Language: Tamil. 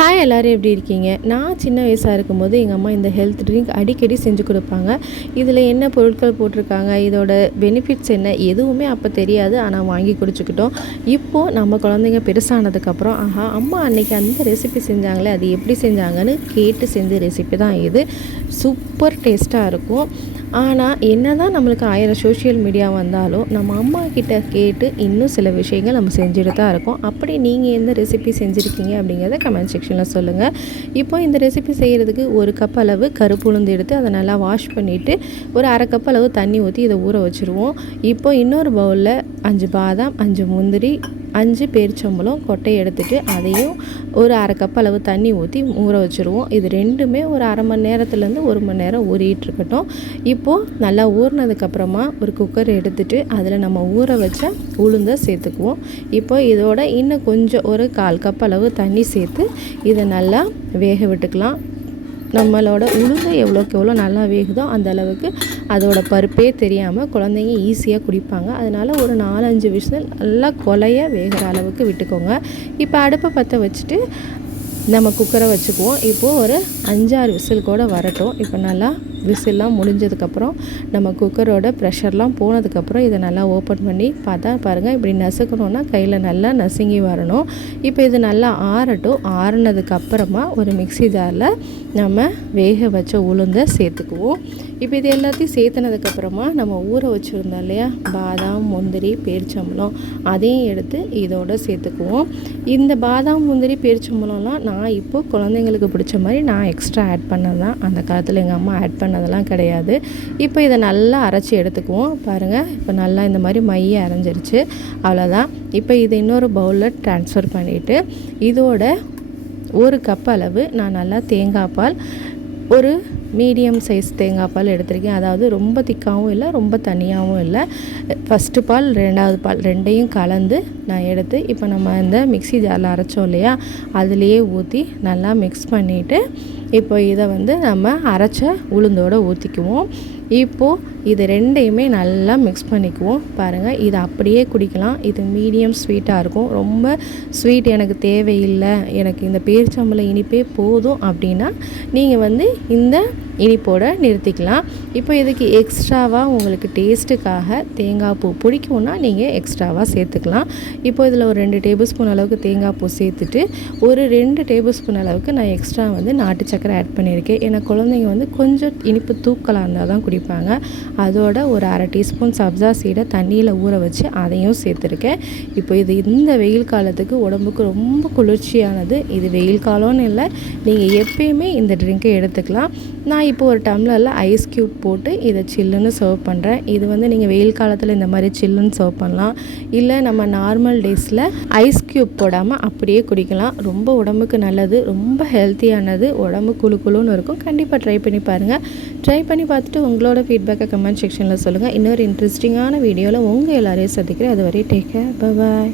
ஹாய் எல்லோரும் எப்படி இருக்கீங்க? நான் சின்ன வயசாக இருக்கும்போது எங்கள் அம்மா இந்த ஹெல்த் ட்ரிங்க் அடிக்கடி செஞ்சு கொடுப்பாங்க. இதில் என்ன பொருட்கள் போட்டிருக்காங்க, இதோட பெனிஃபிட்ஸ் என்ன, எதுவுமே அப்போ தெரியாது. ஆனால் வாங்கி குடிச்சுக்கிட்டோம். இப்போது நம்ம குழந்தைங்க பெருசானதுக்கப்புறம் அம்மா அன்னைக்கு அந்த ரெசிபி செஞ்சாங்களே, அது எப்படி செஞ்சாங்கன்னு கேட்டு செஞ்ச ரெசிபி தான் இது. சூப்பர் டேஸ்ட்டாக இருக்கும். ஆனால் என்ன தான் நம்மளுக்கு 1000 சோஷியல் மீடியா வந்தாலும் நம்ம அம்மா கிட்ட கேட்டு இன்னும் சில விஷயங்கள் நம்ம செஞ்சுட்டு தான் இருக்கோம். அப்படி நீங்கள் எந்த ரெசிபி செஞ்சுருக்கீங்க அப்படிங்கிறத கமெண்ட் செக்ஷனில் சொல்லுங்கள். இப்போ இந்த ரெசிபி செய்கிறதுக்கு 1 கப் அளவு கருப்பு உளுந்து எடுத்து அதை நல்லா வாஷ் பண்ணிவிட்டு ஒரு 1/2 கப் அளவு தண்ணி ஊற்றி இதை ஊற வச்சுருவோம். இப்போ இன்னொரு பவுலில் 5 பாதாம், 5 முந்திரி, 5 பேரிச்சம்பழம் கொட்டையை எடுத்துகிட்டு அதையும் ஒரு 1/2 கப் அளவு தண்ணி ஊற்றி ஊற வச்சுருவோம். இது ரெண்டுமே ஒரு 1/2 மணி நேரத்துலேருந்து 1 மணி நேரம் ஊறிட்டுருக்கட்டும். இப்போது நல்லா ஊறினதுக்கப்புறமா ஒரு குக்கர் எடுத்துகிட்டு அதில் நம்ம ஊற வச்ச உளுந்தை சேர்த்துக்குவோம். இப்போ இதோட இன்னும் கொஞ்சம் ஒரு 1/4 கப் அளவு தண்ணி சேர்த்து இதை நல்லா வேக விட்டுக்கலாம். நம்மளோட உளுந்து எவ்வளோக்கு எவ்வளோ நல்லா வேகுதோ அந்த அளவுக்கு அதோட பருப்பே தெரியாமல் குழந்தைங்க ஈஸியாக குடிப்பாங்க. அதனால் ஒரு 4-5 விசில் நல்லா கொலைய வேகிற அளவுக்கு விட்டுக்கோங்க. இப்போ அடுப்பை பற்ற வச்சுட்டு நம்ம குக்கரை வச்சுக்குவோம். இப்போது ஒரு 5-6 விசில் கூட வரட்டும். இப்போ நல்லா விசில்லாம் முடிஞ்சதுக்கப்புறம் நம்ம குக்கரோட ப்ரெஷர்லாம் போனதுக்கப்புறம் இதை நல்லா ஓப்பன் பண்ணி பார்த்தா பாருங்கள், இப்படி நசுக்கணுன்னா கையில் நல்லா நசுங்கி வரணும். இப்போ இது நல்லா ஆறட்டும். ஆறுனதுக்கப்புறமா ஒரு மிக்ஸி ஜாரில் நம்ம வேக வச்ச உளுந்தை சேர்த்துக்குவோம். இப்போ இது எல்லாத்தையும் சேர்த்துனதுக்கப்புறமா நம்ம ஊற வச்சுருந்தோம் இல்லையா, பாதாம், முந்திரி, பேரிச்சம்பழம், அதையும் எடுத்து இதோடு சேர்த்துக்குவோம். இந்த பாதாம், முந்திரி, பேரிச்சம்பழம்லாம் நான் இப்போது குழந்தைங்களுக்கு பிடிச்ச மாதிரி நான் எக்ஸ்ட்ரா ஆட் பண்ணது தான். அந்த காலத்தில் எங்கள் அம்மா ஆட் பண்ணதெல்லாம் கிடையாது. இப்போ இதை நல்லா அரைச்சி எடுத்துக்குவோம். பாருங்கள், இப்போ நல்லா இந்த மாதிரி மைய அரைஞ்சிருச்சு. அவ்வளோதான். இப்போ இதை இன்னொரு பவுலில் ட்ரான்ஸ்ஃபர் பண்ணிவிட்டு இதோட 1 கப் அளவு நான் நல்லா தேங்காய் பால், ஒரு மீடியம் சைஸ் தேங்காய் பால் எடுத்திருக்கேன். அதாவது ரொம்ப திக்காகவும் இல்லை, ரொம்ப தனியாகவும் இல்லை. ஃபஸ்ட்டு பால், 2வது பால் ரெண்டையும் கலந்து நான் எடுத்து இப்போ நம்ம இந்த மிக்ஸி ஜாரில் அரைச்சோம் இல்லையா, அதுலேயே ஊற்றி நல்லா மிக்ஸ் பண்ணிவிட்டு இப்போ இதை நம்ம அரைச்ச உளுந்தோடு ஊற்றிக்குவோம். இப்போது இது ரெண்டையுமே நல்லா மிக்ஸ் பண்ணிக்குவோம். பாருங்கள், இதை அப்படியே குடிக்கலாம். இது மீடியம் ஸ்வீட்டாக இருக்கும். ரொம்ப ஸ்வீட் எனக்கு தேவையில்லை, எனக்கு இந்த பேரிச்சம்பழம் இனிப்பே போதும் அப்படின்னா நீங்கள் இந்த இனிப்போடு நிறுத்திக்கலாம். இப்போ இதுக்கு எக்ஸ்ட்ராவாக உங்களுக்கு டேஸ்ட்டுக்காக தேங்காய் பூ பிடிக்கும்னா நீங்கள் எக்ஸ்ட்ராவாக சேர்த்துக்கலாம். இப்போ இதில் ஒரு 2 டேபிள் ஸ்பூன் அளவுக்கு தேங்காய் பூ சேர்த்துட்டு ஒரு 2 டேபிள் ஸ்பூன் அளவுக்கு நான் எக்ஸ்ட்ரா நாட்டு சக்கரை ஆட் பண்ணியிருக்கேன். ஏன்னா குழந்தைங்க கொஞ்சம் இனிப்பு தூக்கலாக இருந்தால் தான் குடிப்பாங்க. அதோட ஒரு 1/2 டீஸ்பூன் சப்ஜா சீடை தண்ணியில் ஊற வச்சு அதையும் சேர்த்துருக்கேன். இப்போ இது இந்த வெயில் காலத்துக்கு உடம்புக்கு ரொம்ப குளிர்ச்சியானது. இது வெயில் காலம்னு இல்லை, நீங்கள் எப்பயுமே இந்த ட்ரிங்கை எடுத்துக்கலாம். நான் இப்போ ஒரு டம்ளரில் ஐஸ் க்யூப் போட்டு இதை சில்லுன்னு சர்வ் பண்ணுறேன். இது நீங்கள் வெயில் காலத்தில் இந்த மாதிரி சில்லுன்னு சர்வ் பண்ணலாம். இல்லை நம்ம நார்மல் டேஸில் ஐஸ் க்யூப் போடாமல் அப்படியே குடிக்கலாம். ரொம்ப உடம்புக்கு நல்லது, ரொம்ப ஹெல்த்தியானது, உடம்பு குழு குழுன்னு இருக்கும். கண்டிப்பாக ட்ரை பண்ணி பாருங்கள். ட்ரை பண்ணி பார்த்துட்டு உங்களோட ஃபீட்பேக்கை கமெண்ட் செக்ஷனில் சொல்லுங்கள். இன்னொரு இன்ட்ரெஸ்டிங்கான வீடியோவில் உங்கள் எல்லோரையும் சந்திக்கிறேன். அதுவரை டேக் கேர், பை பாய்.